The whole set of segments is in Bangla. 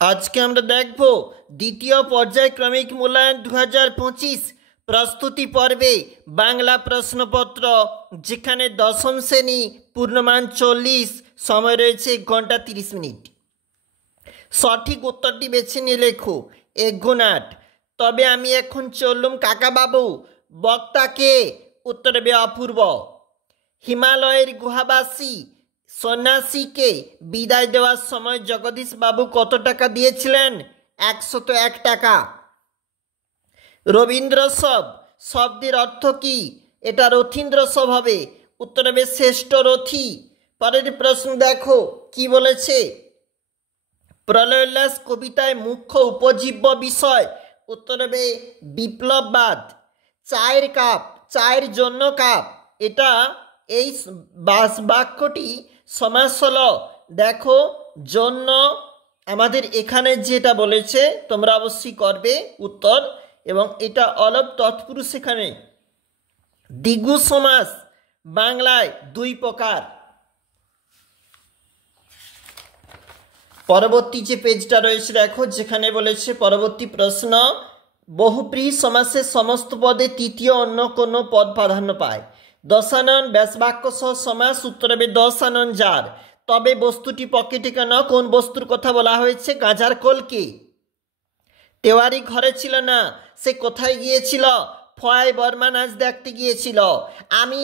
আজকে আমরা দেখব দ্বিতীয় পর্যায়ক্রমিক মূল্যায়ন 2025 প্রস্তুতি পর্বে বাংলা প্রশ্নপত্র, যেখানে দশম শ্রেণী, পূর্ণমান 40, সময় রয়েছে 1 ঘন্টা 30 মিনিট। সঠিক উত্তরটি বেছে নিয়ে লেখো 1 × 8। তবে আমি এখন চললুম কাকাবাবু। বক্তাকে উত্তর দেবে অপূর্ব। হিমালয়ের গুহাবাসী সন্ন্যাসীকে বিদায় দেওয়ার সময় জগদীশ বাবু কত টাকা দিয়েছিলেন? 101 টাকা। রবীন্দ্র শব্দের অর্থ কি? এটা রথীন্দ্র শব হবে। উত্তর হবে শ্রেষ্ঠ রথী। পরের প্রশ্ন দেখো কি বলেছে। প্রলয়োল্লাস কবিতায় মুখ্য উপজীব্য বিষয়? উত্তর হবে বিপ্লববাদ। চায়ের কাপ, চায়ের জন্য কাপ, এটা এই বাক্যটি সমাস হলো। দেখো জন্য আমাদের এখানে যেটা বলেছে তোমরা অবশ্যই করবে উত্তর, এবং এটা অলপ তৎপুরুষ। এখানে দ্বিগু সমাস বাংলায় 2 প্রকার। পরবর্তী যে পেজটা রয়েছে দেখো, যেখানে বলেছে পরবর্তী প্রশ্ন, বহুব্রীহি সমাসের সমস্ত পদে তৃতীয় অন্য কোনো পদ প্রাধান্য পায়। দশানন ব্যাসবাক্য সহ সমাস। উত্তর হবে দশানন যার। তবে বস্তুটি পকেটে কেন? কোন বস্তুর কথা বলা হয়েছে? গাঁজার কলকে। তেওয়ারি ঘরে ছিল না, সে কোথায় গিয়েছিল? ফয় বর্মা নাচ দেখতে গিয়েছিল। আমি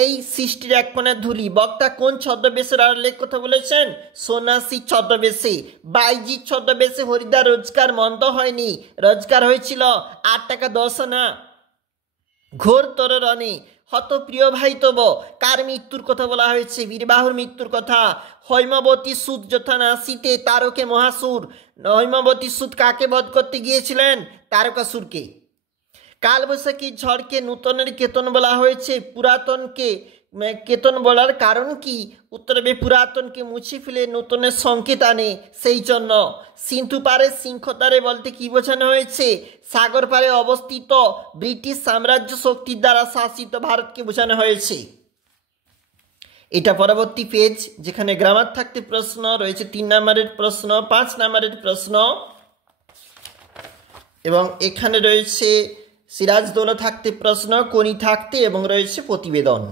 এই সৃষ্টির এক কোণে ধুলি। বক্তা কোন ছদ্মবেশের আড়ালে কথা বলেছেন? সন্ন্যাসী ছদ্মবেশে। বাইজির ছদ্মবেশে হরিদা রোজগার মন্দ হয়নি, রোজগার হয়েছিল 8 টাকা 10 আনা। ঘোর তর রণে হত প্রিয় ভাই তব। কার মৃত্যুর কথা বলা হয়েছে? বীরবাহুর মৃত্যুর কথা। হৈমবতী সুত যথা নাসিতে তারকে মহাসুর। হৈমবতী সুত কাকে বধ করতে গিয়েছিলেন? তারকাসুরকে। কালবৈশাখী ঝড়কে নূতনের কেতন বলা হয়েছে। পুরাতনকে কেতন বলার কারণ কি? উত্তর হবে পুরাতনকে মুছে ফেলে নূতনের সংকেত আনে, সেই জন্য। সিন্ধু পারে সিংহতারে বলতে কি বোঝানো হয়েছে? সাগর পারে অবস্থিত ব্রিটিশ সাম্রাজ্য শক্তির দ্বারা শাসিত ভারতকে বোঝানো হয়েছে। এটা পরবর্তী পেজ, যেখানে গ্রামার থাকতে প্রশ্ন রয়েছে 3 নম্বরের প্রশ্ন, 5 নম্বরের প্রশ্ন, এবং এখানে রয়েছে সিরাজদৌল্লা থাকতে প্রশ্ন, কোনি থাকতে, এবং রয়েছে প্রতিবেদন।